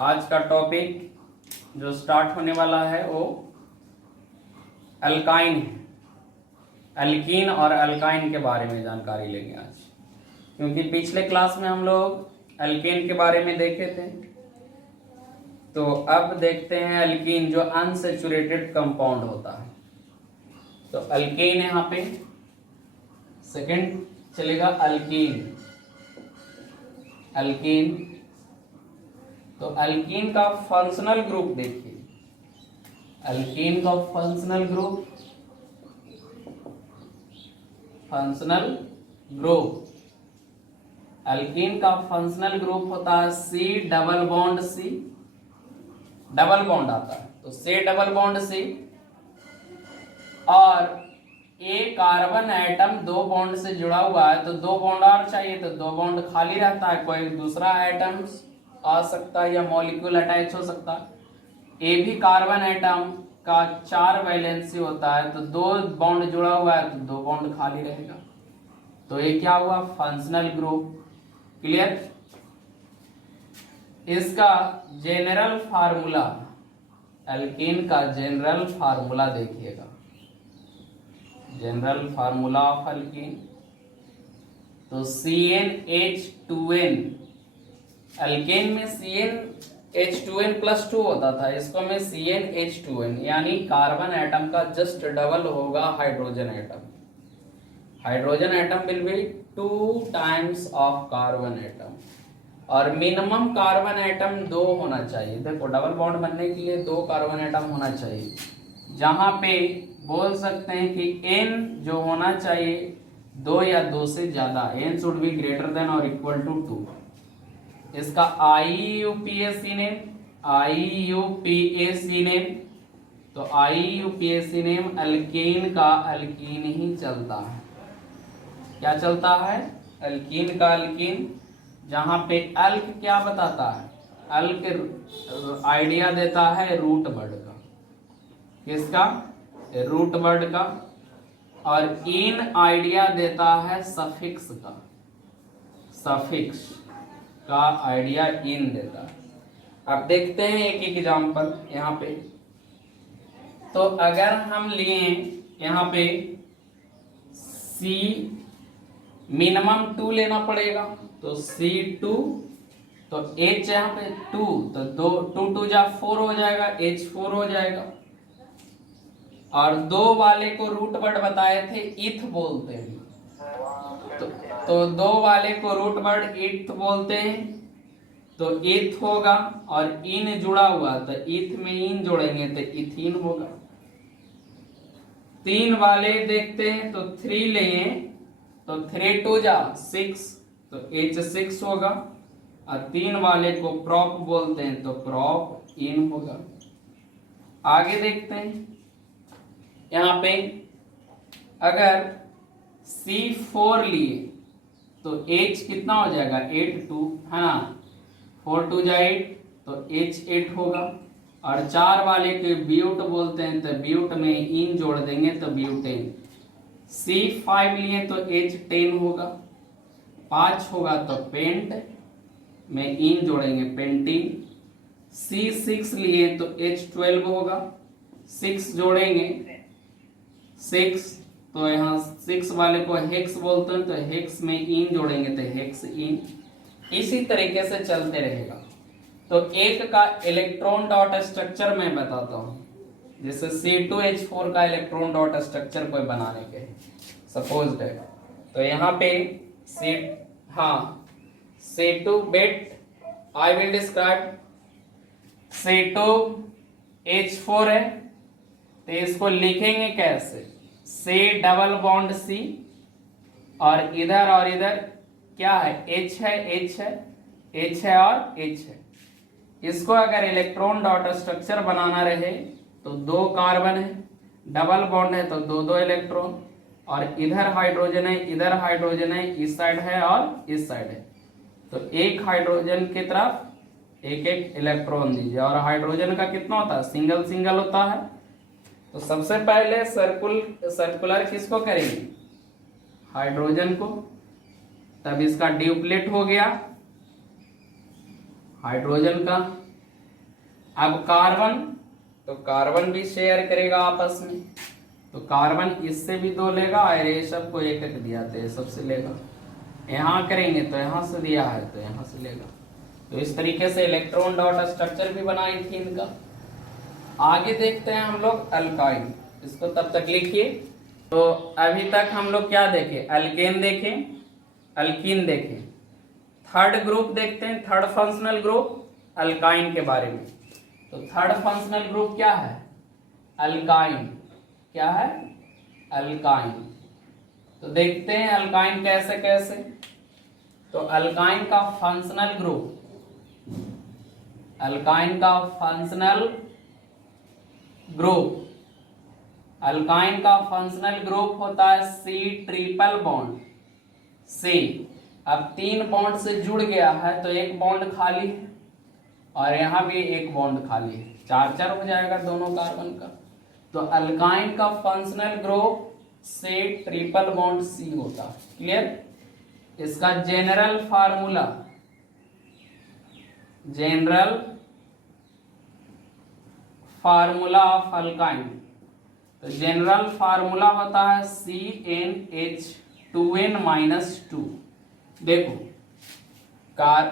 आज का टॉपिक जो स्टार्ट होने वाला है वो अल्काइन है। अल्कीन और अल्काइन के बारे में जानकारी लेंगे आज, क्योंकि पिछले क्लास में हम लोग अल्केन के बारे में देखे थे। तो अब देखते हैं अल्कीन जो अनसैचुरेटेड कंपाउंड होता है। तो अल्केन यहाँ पे सेकंड चलेगा अल्कीन। अल्कीन तो अल्कीन का फंक्शनल ग्रुप देखिए। अल्कीन का फंक्शनल ग्रुप अल्कीन का फंक्शनल ग्रुप होता है C double bond C, double bond आता है तो सी डबल बॉन्ड सी, और ए कार्बन एटम दो बॉन्ड से जुड़ा हुआ है तो दो बॉन्ड और चाहिए तो दो बॉन्ड खाली रहता है, कोई दूसरा एटम आ सकता है या मॉलिक्यूल अटैच हो सकता है। ए भी कार्बन एटम का 4 वैलेंसी होता है तो दो बॉन्ड जुड़ा हुआ है तो दो बॉन्ड खाली रहेगा। तो ये क्या हुआ? Functional group. क्लियर? इसका जनरल फार्मूला, अल्कीन का जनरल फार्मूला देखिएगा। जनरल फार्मूला ऑफ अल्कीन तो CnH2n। अल्केन में CnH2n+2 होता था, इसको में CnH2n, यानी कार्बन एटम का जस्ट डबल होगा hydrogen atom. Hydrogen atom will be 2 times of carbon atom, और मिनिमम कार्बन एटम 2 होना चाहिए। देखो डबल बॉन्ड बनने के लिए 2 कार्बन एटम होना चाहिए, जहां पे बोल सकते हैं कि n जो होना चाहिए 2 या 2 से ज्यादा, n should be greater than और इक्वल टू 2। इसका IUPAC नेम, तो IUPAC नेम अल्कीन का अल्कीन ही चलता है। क्या चलता है? अल्कीन का अल्कीन, जहां पे अल्क क्या बताता है? अल्क आइडिया देता है रूट वर्ड का। किसका? रूट वर्ड का। और इन आइडिया देता है सफिक्स का। सफिक्स का आइडिया इन देता है। अब देखते हैं एक एग्जांपल यहाँ पे। तो अगर हम लिए यहाँ पे C मिनिमम 2 लेना पड़ेगा, तो C2, तो H यहाँ पे 2, तो 2 जा 4 हो जाएगा, H4 हो जाएगा। और 2 वाले को रूट वर्ड बताए थे इथ बोलते हैं, तो 2 वाले को रूट वर्ड इथ बोलते हैं, तो इथ होगा। और इन जुड़ा हुआ तो इथ में इन जोड़ेंगे तो इथीन होगा। 3 वाले देखते हैं तो 3 लें तो 3 2 जा 6, तो H6 होगा। और 3 वाले को प्रॉप बोलते हैं तो प्रॉप इन होगा। आगे देखते हैं यहाँ पे, अगर C4 लिए तो H कितना हो जाएगा? 8 2 है ना, 4 2 जा 8, तो H8 होगा। और 4 वाले के ब्यूट बोलते हैं तो ब्यूट में इन जोड़ देंगे तो ब्यूटेन। C5 लिए तो H10 होगा। 5 होगा तो पेंट में इन जोड़ेंगे पेंटीन। C6 लिए तो H12 होगा। 6 जोड़ेंगे 6, तो यहाँ 6 वाले को हेक्स बोलते हैं तो हेक्स में इन जोड़ेंगे तो हेक्स इन। इसी तरीके से चलते रहेगा। तो एक का इलेक्ट्रॉन डॉट स्ट्रक्चर मैं बताता हूँ, जैसे C2H4 का इलेक्ट्रॉन डॉट स्ट्रक्चर कोई बनाने के सपोज्ड है। तो यहाँ पे C2 bat I will describe. C2H4 है तो इसको लिखेंगे कैसे? C डबल बॉन्ड C, और इधर क्या है? H है और H है। इसको अगर इलेक्ट्रॉन डॉट स्ट्रक्चर बनाना रहे तो 2 कार्बन है, डबल बॉन्ड है तो 2 इलेक्ट्रॉन, और इधर हाइड्रोजन है, इस साइड है और इस साइड है, तो एक हाइड्रोजन की तरफ एक इलेक्ट्रॉन दीजिए। और हाइड्रोजन का कितना होता है? सिंगल होता है। तो सबसे पहले सर्कुलर किसको करेंगे? हाइड्रोजन को, तब इसका ड्यूप्लेट हो गया हाइड्रोजन का, अब कार्बन, तो कार्बन भी शेयर करेगा आपस में, तो कार्बन इससे भी 2 लेगा और ये सबको एक एक दिया तो ये सबसे लेगा। यहाँ करेंगे तो यहाँ से दिया है तो यहाँ से लेगा। तो इस तरीके से इलेक्ट्रॉन डॉट स्ट्रक्चर भी बना इथीन का। आगे देखते हैं हम लोग अल्काइन, इसको तब तक लिखिए। तो अभी तक हम लोग क्या देखे, अल्केन देखे, अल्कीन देखे। थर्ड ग्रुप देखते हैं, थर्ड फंक्शनल ग्रुप अल्काइन के बारे में। तो थर्ड फंक्शनल ग्रुप क्या है, अल्काइन। क्या है, अल्काइन। तो देखते हैं अल्काइन कैसे कैसे। तो अल्काइन का फंक्शनल ग्रुप, अल्काइन का फंक्शनल ग्रुप, अल्काइन का फंक्शनल ग्रुप होता है C ट्रिपल बॉन्ड C। अब 3 बॉन्ड से जुड़ गया है तो एक बॉन्ड खाली है और यहाँ भी एक बॉन्ड खाली है, 4-4 हो जाएगा दोनों कार्बन का। तो अल्काइन का functional group C triple bond C होता है। क्लियर। इसका general formula, general formula of alkyne, तो जनरल फार्मूला होता है CnH2n-2। देखो कार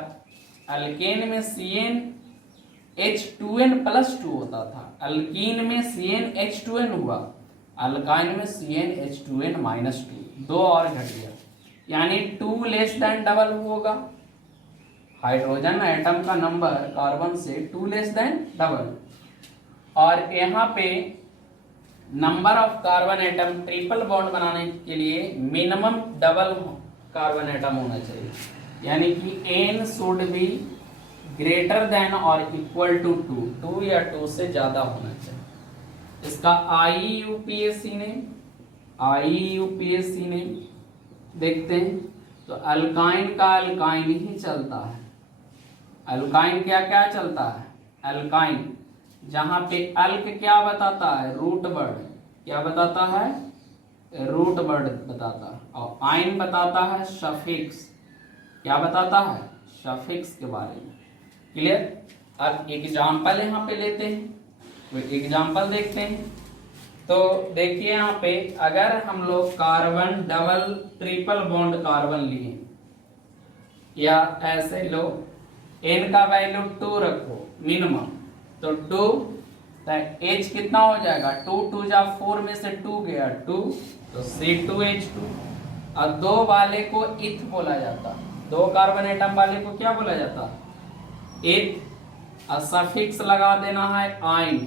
अल्केन में CnH2n+2 होता था, अल्कीन में CnH2n हुआ, अल्काइन में CnH2n-2, 2 और घट गया, यानी 2 लेस देन डबल होगा। हाइड्रोजन एटम का नंबर कार्बन से 2 लेस देन डबल। और यहाँ पे number of carbon atom triple bond बनाने के लिए मिनिमम डबल कार्बन एटम होना चाहिए, यानी कि n should be greater than और इक्वल टू 2 या 2 से ज्यादा होना चाहिए। इसका IUPAC ने देखते हैं। तो अल्काइन का अल्काइन ही चलता है। अल्काइन क्या क्या चलता है, अल्काइन जहां पे अल्क क्या बताता है, रूट वर्ड, क्या बताता है, रूट वर्ड बताता है, और आइन बताता है सफिक्स, क्या बताता है, सफिक्स के बारे में। क्लियर। अब एग्जाम्पल यहाँ पे लेते हैं, तो एग्जाम्पल देखते हैं। तो देखिए यहाँ पे अगर हम लोग carbon double triple bond carbon लिए, या ऐसे लो, n का वैल्यू 2 रखो मिनिमम, तो 2, H कितना हो जाएगा, 2 जा 4 में से 2 गया 2, तो C2H2। और 2 वाले को इथ बोला जाता, 2 कार्बन एटम वाले को क्या बोला जाता, इथ। और सफिक्स लगा देना है आइन,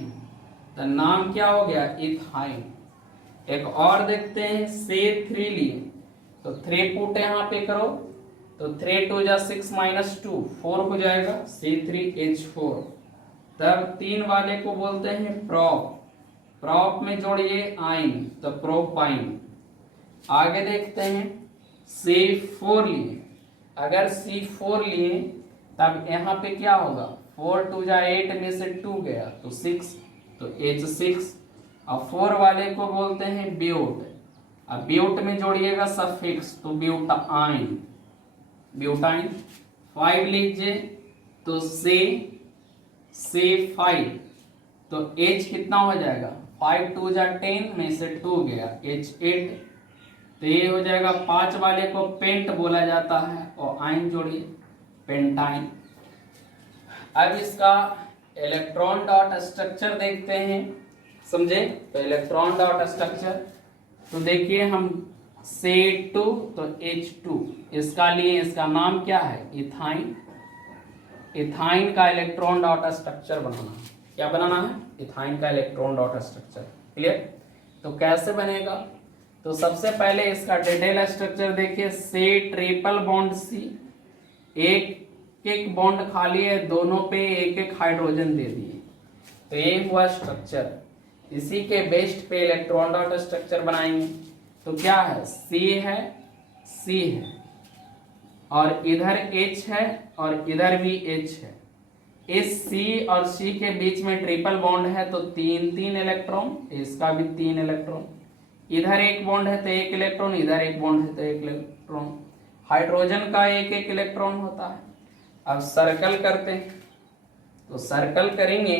तो नाम क्या हो गया, इथाइन। एक और देखते हैं, C3 लिए, तो 3 पुट यहाँ पे करो, तो 3 2 जा 6 - 2 4 हो जाएगा, C3H4। तब 3 वाले को बोलते हैं प्रोप, प्रोप में जोड़िए आइन, तो प्रोपाइन। आगे देखते हैं C4 लिए, अगर C4 लिए तब यहाँ पे क्या होगा, 4 2 जा 8 में से 2 गया तो 6, तो H6। अब 4 वाले को बोलते हैं ब्यूट, अब ब्यूट में जोड़िएगा सफिक्स, तो ब्यूटाइन, ब्यूटाइन। 5 लीजिए तो C5, तो H कितना हो जाएगा, 5 2 जा 10 में से 2 गया, H8। तो ये हो जाएगा, 5 वाले को पेंट बोला जाता है, और आइन जोड़िए, पेंटाइन। अब इसका इलेक्ट्रॉन डॉट स्ट्रक्चर देखते हैं, समझे। तो इलेक्ट्रॉन डॉट स्ट्रक्चर, तो देखिए हम C2 तो H2 इसका लिए, इसका नाम क्या है, इथाइन। इथाइन का इलेक्ट्रॉन डॉट स्ट्रक्चर बनाना, क्या बनाना है, इथाइन का इलेक्ट्रॉन डॉट स्ट्रक्चर। क्लियर। तो कैसे बनेगा, तो सबसे पहले इसका डिटेल स्ट्रक्चर देखिए, C ट्रिपल बॉन्ड C, एक बॉन्ड खाली है, दोनों पे एक एक हाइड्रोजन दे दिए, तो ये हुआ स्ट्रक्चर। इसी के बेस्ट पे इलेक्ट्रॉन डॉट स्ट्रक्चर बनाएंगे। तो क्या है, C है और इधर H है और इधर भी H है। इस C और C के बीच में ट्रिपल बॉन्ड है, तो 3 इलेक्ट्रॉन, इसका भी 3 इलेक्ट्रॉन। इधर एक बॉन्ड है तो 1 इलेक्ट्रॉन, इधर एक बॉन्ड है तो 1 इलेक्ट्रॉन। हाइड्रोजन का 1 इलेक्ट्रॉन होता है। अब सर्कल करते हैं, तो सर्कल करेंगे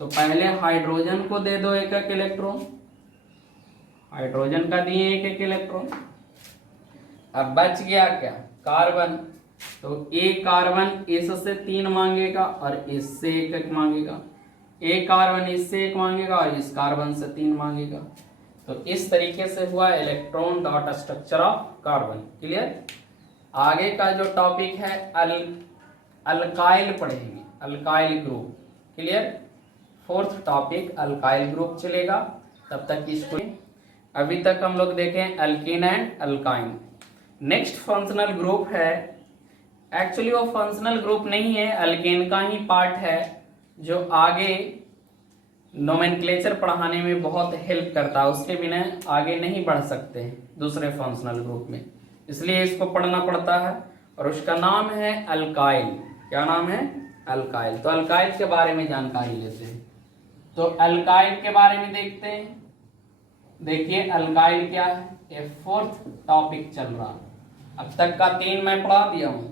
तो पहले हाइड्रोजन को दे दो एक एक इलेक्ट्रॉन, हाइड्रोजन का दिए एक एक इलेक्ट्रॉन। अब बच गया क्या, कार्बन। तो एक कार्बन इससे 3 मांगेगा और इससे एक एक मांगेगा, एक कार्बन इससे 1 मांगेगा और इस कार्बन से 3 मांगेगा। तो इस तरीके से हुआ electron dot structure of carbon. Clear. आगे का जो टॉपिक है अल्काइल पढ़ेंगे, alkyl group. Clear. 4th topic alkyl group चलेगा, तब तक इसको अभी तक हम लोग देखें alkyne and alkyne. Next functional group है, एक्चुअली वो फंक्शनल ग्रुप नहीं है, अल्केन का ही पार्ट है, जो आगे नोमेनक्लेचर पढ़ाने में बहुत हेल्प करता है। उसके बिना आगे नहीं बढ़ सकते हैं दूसरे फंक्शनल ग्रुप में, इसलिए इसको पढ़ना पड़ता है। और उसका नाम है अल्काइल। क्या नाम है, अल्काइल। तो अल्काइल के बारे में जानकारी लेते हैं। तो अल्काइल के बारे में देखते हैं। देखिए अल्काइल क्या है, ये 4th टॉपिक चल रहा। अब तक का 3 मैं पढ़ा दिया हूं।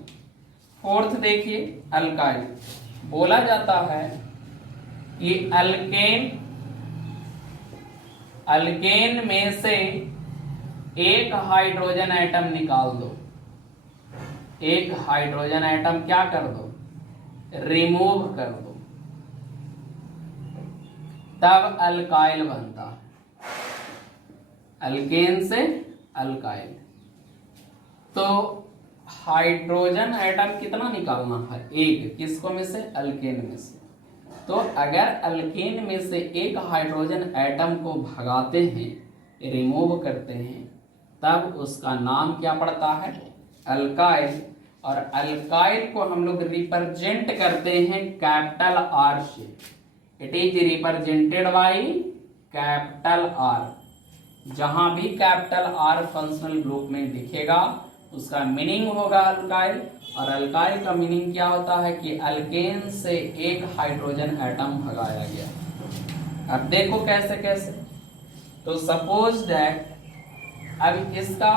4th देखिए अल्काइल। बोला जाता है कि अल्केन में से एक हाइड्रोजन एटम निकाल दो, एक हाइड्रोजन एटम क्या कर दो, रिमूव कर दो, तब अल्काइल बनता है। अल्केन से अल्काइल। तो हाइड्रोजन एटम कितना निकालना है, एक। किसको में से, अल्केन में से। तो अगर अल्केन में से एक हाइड्रोजन एटम को भगाते हैं, रिमूव करते हैं, तब उसका नाम क्या पड़ता है, अल्काइल। और अल्काइल को हम लोग रिप्रेजेंट करते हैं कैपिटल आर से। It is represented by capital R. जहां भी कैपिटल आर फंक्शनल ग्रुप में दिखेगा उसका मीनिंग होगा अल्काइल। और अल्काइल का मीनिंग क्या होता है कि अल्केन से एक हाइड्रोजन एटम भगाया गया। अब देखो कैसे कैसे। तो सपोज दैट, अब इसका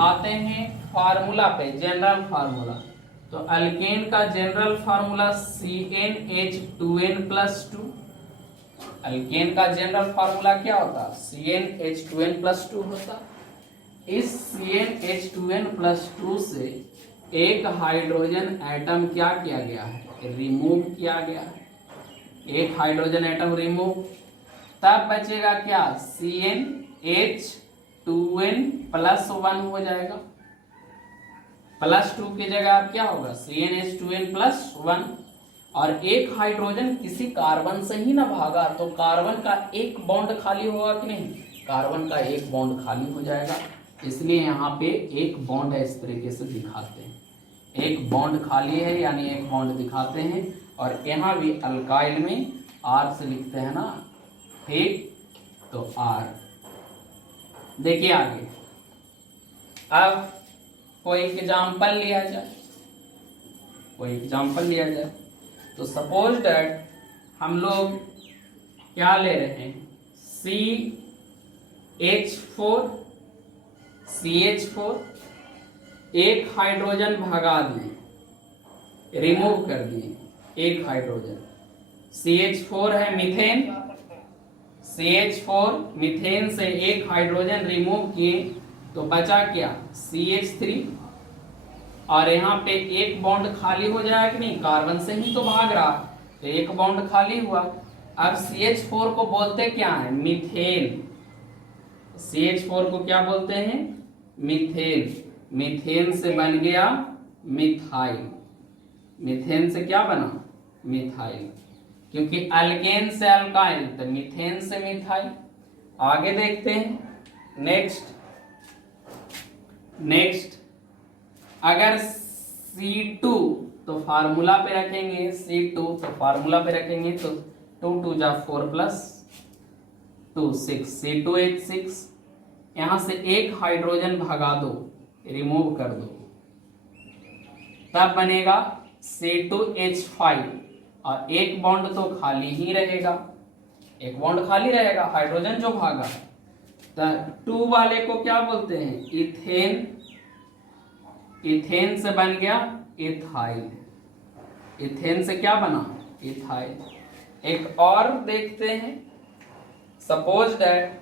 आते हैं फार्मूला पे, जनरल फार्मूला। तो अल्केन का जनरल फार्मूला CnH2n+2। अल्केन का जनरल फार्मूला क्या होता, CnH2n+2 होता। इस CnH2n+2 से एक हाइड्रोजन एटम क्या किया गया है, रिमूव किया गया है। एक हाइड्रोजन एटम रिमूव, तब बचेगा क्या, CnH2n+1 हो जाएगा। +2 की जगह अब क्या होगा, CnH2n+1। और एक हाइड्रोजन किसी कार्बन से ही ना भागा, तो कार्बन का एक बॉन्ड खाली होगा कि नहीं, कार्बन का एक बॉन्ड खाली हो जाएगा। इसलिए यहाँ पे एक बॉन्ड है, इस तरीके से दिखाते हैं, एक बॉन्ड खाली है यानी एक बॉन्ड दिखाते हैं। और यहाँ भी अल्काइल में आर से लिखते हैं ना, ठीक। तो आर। देखिए आगे, अब कोई एग्जाम्पल लिया जाए, कोई एग्जाम्पल लिया जाए। तो सपोज दैट हम लोग क्या ले रहे हैं, CH4, एक हाइड्रोजन भगा दिए, रिमूव कर दिए एक हाइड्रोजन। CH4 है मीथेन, CH4 मीथेन से एक हाइड्रोजन रिमूव किए, तो बचा क्या, CH3। और यहाँ पे एक बॉन्ड खाली हो जाएगा कि नहीं, कार्बन से ही तो भाग रहा, तो एक बॉन्ड खाली हुआ। अब CH4 को बोलते क्या है, मीथेन। CH4 को क्या बोलते हैं, मीथेन। मीथेन से बन गया मिथाइल। मीथेन से क्या बना, मिथाइल। क्योंकि अल्केन से अल्काइल, तो मीथेन से मिथाइल। आगे देखते हैं नेक्स्ट अगर C2 तो फार्मूला पे रखेंगे, C2 तो फार्मूला पे रखेंगे, तो 2 2 जा 4 + 2 6, C2H6। यहां से एक हाइड्रोजन भगा दो, रिमूव कर दो, तब बनेगा C2H5। और एक बॉन्ड तो खाली ही रहेगा, एक बॉन्ड खाली रहेगा, हाइड्रोजन जो भागा। तो 2 वाले को क्या बोलते हैं, इथेन। इथेन से बन गया इथाइल। इथेन से क्या बना, इथाइल। एक और देखते हैं, सपोज दैट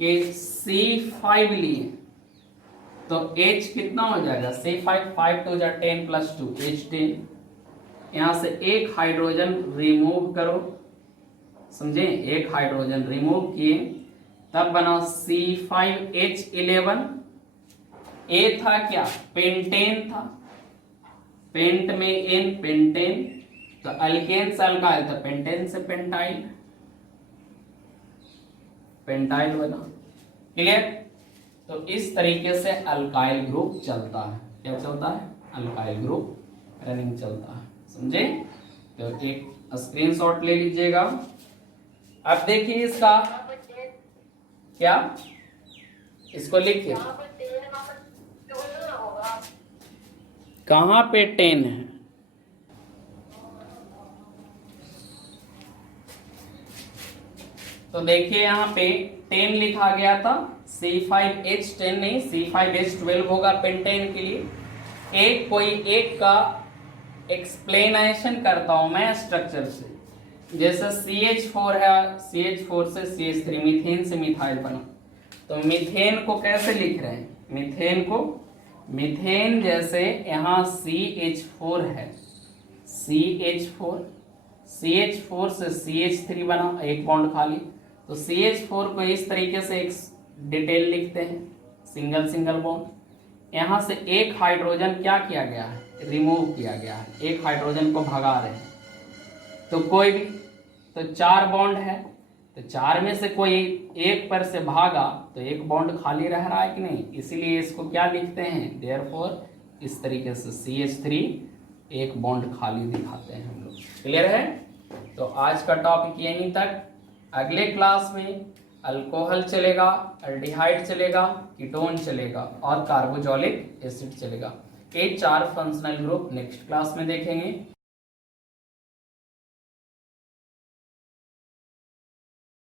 कि C5 लिए तो H कितना हो जाएगा, C5 5 2 10 + 2 H10। यहां से एक हाइड्रोजन रिमूव करो, समझे, एक हाइड्रोजन रिमूव किए, तब बना C5H11। ए था क्या, पेंटेन था, पेंट में एन, पेंटेन। तो अल्केन से अल्काइल था, पेंटेन से पेंटाइल, पेंटाइल बना। क्लियर। तो इस तरीके से अल्काइल ग्रुप चलता है। क्या चलता है, अल्काइल ग्रुप रनिंग चलता है, समझे। तो एक स्क्रीनशॉट ले लीजिएगा। अब देखिए इसका क्या, इसको लिखिए, कहां पे 10 है, तो देखिए यहां पे 10 लिखा गया था, C5H10 नहीं, C5H12 होगा पेंटेन के लिए। एक कोई एक का एक्सप्लेनेशन करता हूं मैं स्ट्रक्चर से। जैसे CH4 है, CH4 से CH3, मीथेन से मिथाइल बना। तो मीथेन को कैसे लिख रहे हैं, मीथेन को, मीथेन जैसे यहाँ CH4 है, CH4 से CH3 बना, एक बॉन्ड खाली। तो CH4 को इस तरीके से एक डिटेल लिखते हैं, सिंगल सिंगल बॉन्ड। यहाँ से एक हाइड्रोजन क्या किया गया है, रिमूव किया गया है, एक हाइड्रोजन को भगा रहे हैं। तो कोई भी, तो 4 बॉन्ड है, तो 4 में से कोई एक पर से भागा तो एक बॉन्ड खाली रह रहा है कि नहीं, इसीलिए इसको क्या लिखते हैं, देयरफॉर इस तरीके से CH3 एक बॉन्ड खाली दिखाते हैं हम लोग। क्लियर है। तो आज का टॉपिक यहीं तक। अगले क्लास में अल्कोहल चलेगा, अल्डिहाइड चलेगा, कीटोन चलेगा और कार्बोजोलिक एसिड चलेगा। ये 4 फंक्शनल ग्रुप नेक्स्ट क्लास में देखेंगे।